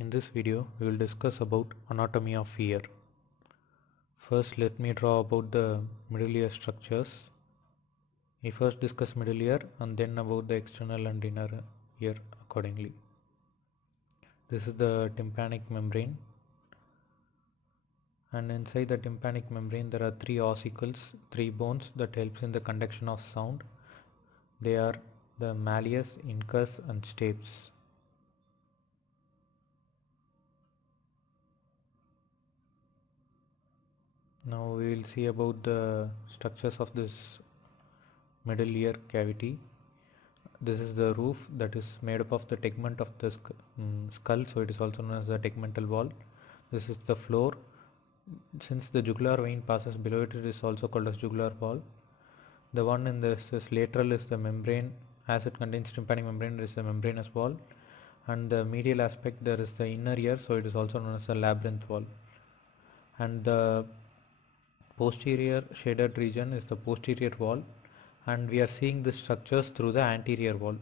In this video, we will discuss about anatomy of ear. First, let me draw about the middle ear structures. We first discuss middle ear and then about the external and inner ear accordingly. This is the tympanic membrane, and inside the tympanic membrane there are three ossicles, three bones that helps in the conduction of sound. They are the malleus, incus and stapes. Now we will see about the structures of this middle ear cavity. This is the roof that is made up of the tegment of the skull, so it is also known as the tegmental wall. This is the floor. Since the jugular vein passes below it, it is also called as jugular wall. The one in this is lateral is the membrane, as it contains tympanic membrane, there is a membranous wall, and the medial aspect there is the inner ear, so it is also known as the labyrinth wall. And the posterior shaded region is the posterior wall, and we are seeing the structures through the anterior wall,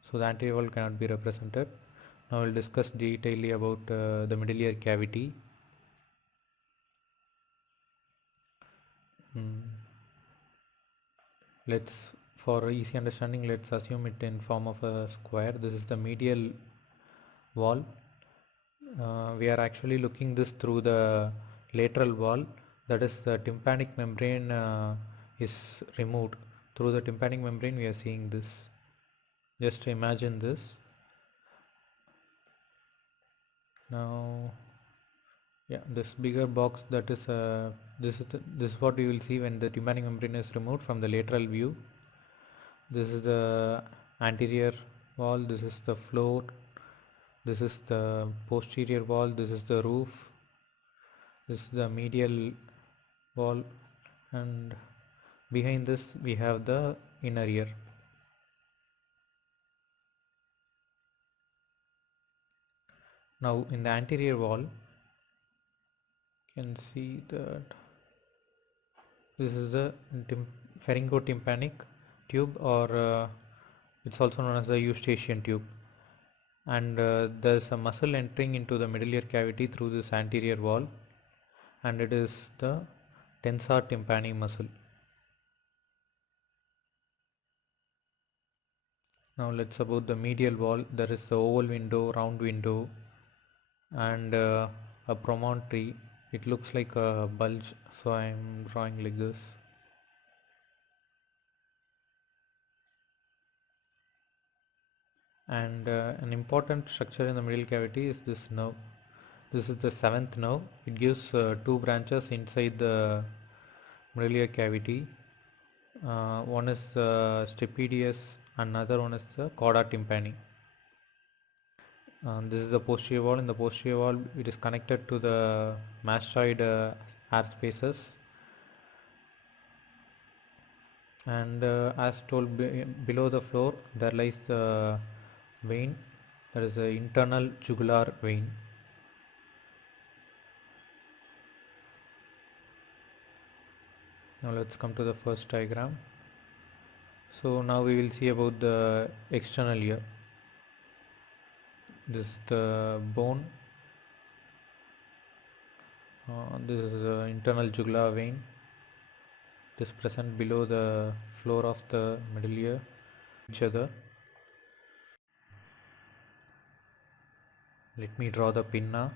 so the anterior wall cannot be represented. Now we'll discuss detailedly about the middle ear cavity. For easy understanding, let's assume it in form of a square. This is the medial wall. We are actually looking this through the lateral wall, that is the tympanic membrane is removed. Through the tympanic membrane we are seeing this. Just imagine this. Now this bigger box, that is this is what you will see when the tympanic membrane is removed from the lateral view. This is the anterior wall, this is the floor, this is the posterior wall, this is the roof, this is the medial wall, and behind this we have the inner ear. Now in the anterior wall you can see that this is the pharyngotympanic tube, or it's also known as the eustachian tube, and there's a muscle entering into the middle ear cavity through this anterior wall, and it is the tensor tympani muscle. Now let's about the medial wall. There is the oval window, round window, and a promontory. It looks like a bulge, so I am drawing like this. And an important structure in the middle cavity is this nerve. This is the seventh nerve. It gives two branches inside the middle ear cavity. One is stapedius, another one is the cauda tympani. This is the posterior wall. In the posterior wall, it is connected to the mastoid air spaces, and as told, below the floor there lies the vein, that is the internal jugular vein. Now let's come to the first diagram. So now we will see about the external ear. This is the bone. This is the internal jugular vein. It is present below the floor of the middle ear. Each other. Let me draw the pinna.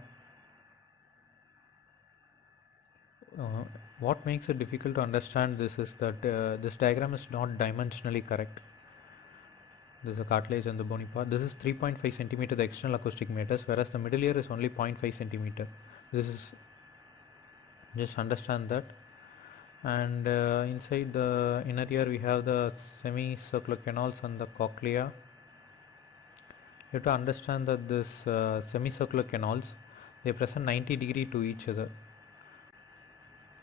What makes it difficult to understand this is that this diagram is not dimensionally correct. This is the cartilage and the bony part. This is 3.5 centimeter, the external acoustic meters, whereas the middle ear is only 0.5 centimeter. This is, just understand that. And inside the inner ear we have the semicircular canals and the cochlea. You have to understand that this semicircular canals, they present 90 degrees to each other.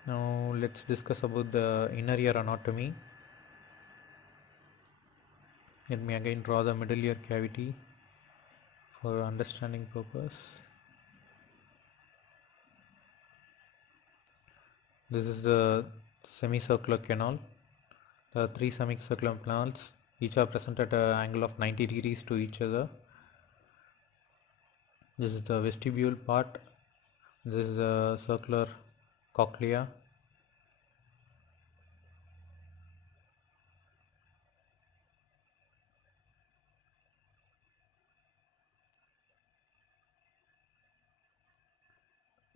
Now let's discuss about the inner ear anatomy. Let me again draw the middle ear cavity for understanding purpose. This is the semicircular canal. There are three semicircular canals, each are present at an angle of 90 degrees to each other. This is the vestibule part. This is a circular cochlea.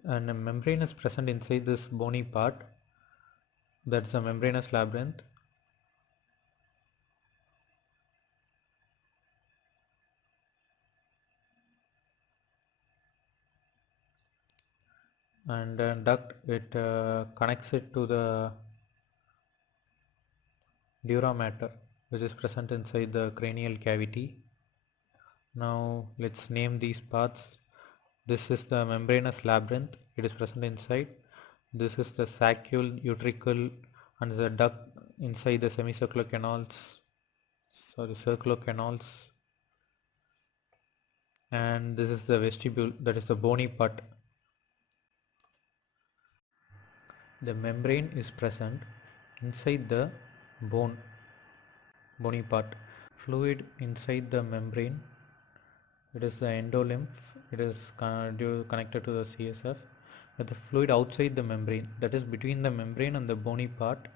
And a membrane is present inside this bony part. That's a membranous labyrinth. And duct, it connects it to the dura mater, which is present inside the cranial cavity. Now let's name these parts. This is the membranous labyrinth, it is present inside. This is the saccule, utricle, and the duct inside the semicircular canals, circular canals. And this is the vestibule, that is the bony part. The membrane is present inside the bony part. Fluid inside the membrane, it is the endolymph, it is connected to the CSF. But the fluid outside the membrane, that is between the membrane and the bony part,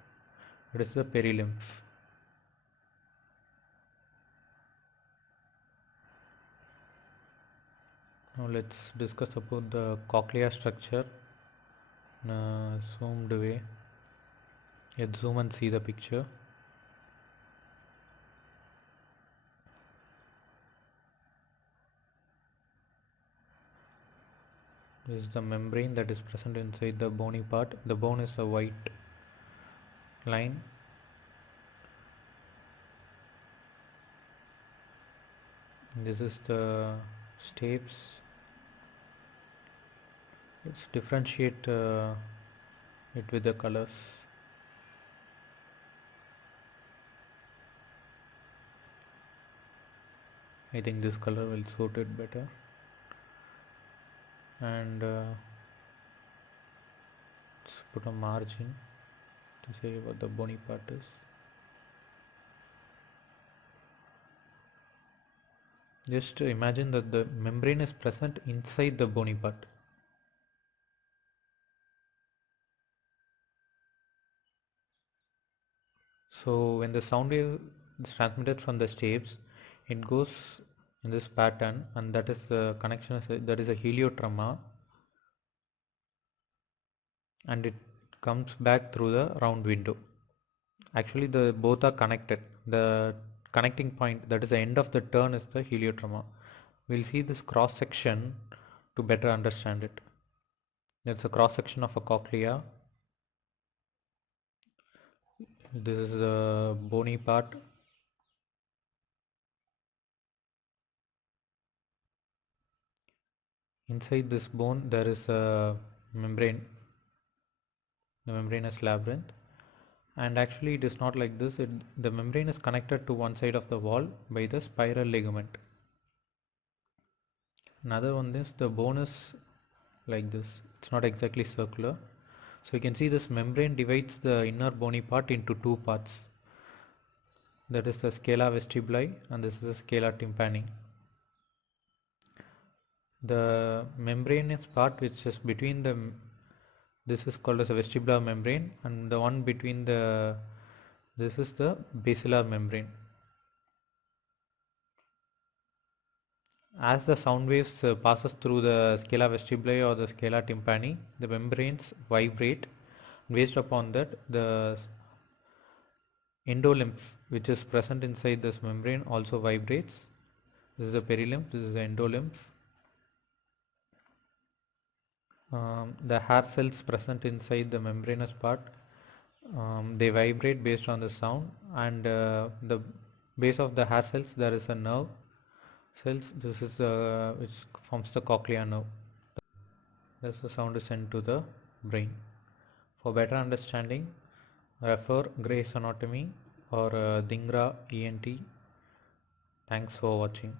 it is the perilymph. Now let's discuss about the cochlea structure in a zoomed way. Let's zoom and see the picture. This is the membrane that is present inside the bony part. The bone is a white line. This is the stapes. Let's differentiate it with the colors. I think this color will suit it better. And let's put a margin to say what the bony part is. Just imagine that the membrane is present inside the bony part. So when the sound wave is transmitted from the stapes, it goes in this pattern, and that is a connection, that is a heliotrema, and it comes back through the round window. Actually the both are connected. The connecting point, that is the end of the turn, is the heliotrema. We'll see this cross section to better understand it. That's a cross section of a cochlea. This is a bony part. Inside this bone there is a membrane, the membranous labyrinth. And actually it is not like this. The membrane is connected to one side of the wall by the spiral ligament. Another one is the bone is like this. It's not exactly circular. So you can see this membrane divides the inner bony part into two parts. That is the scala vestibuli, and this is the scala tympani. The membranous part which is between the, this is called as a vestibular membrane, and the one between the, this is the basilar membrane. As the sound waves passes through the scala vestibuli or the scala tympani, the membranes vibrate. Based upon that, the endolymph which is present inside this membrane also vibrates. This is the perilymph, this is the endolymph. The hair cells present inside the membranous part, they vibrate based on the sound, and the base of the hair cells there is a nerve cells. This is which forms the cochlea nerve. Thus the sound is sent to the brain. For better understanding, refer Gray's Anatomy or Dhingra ENT. Thanks for watching.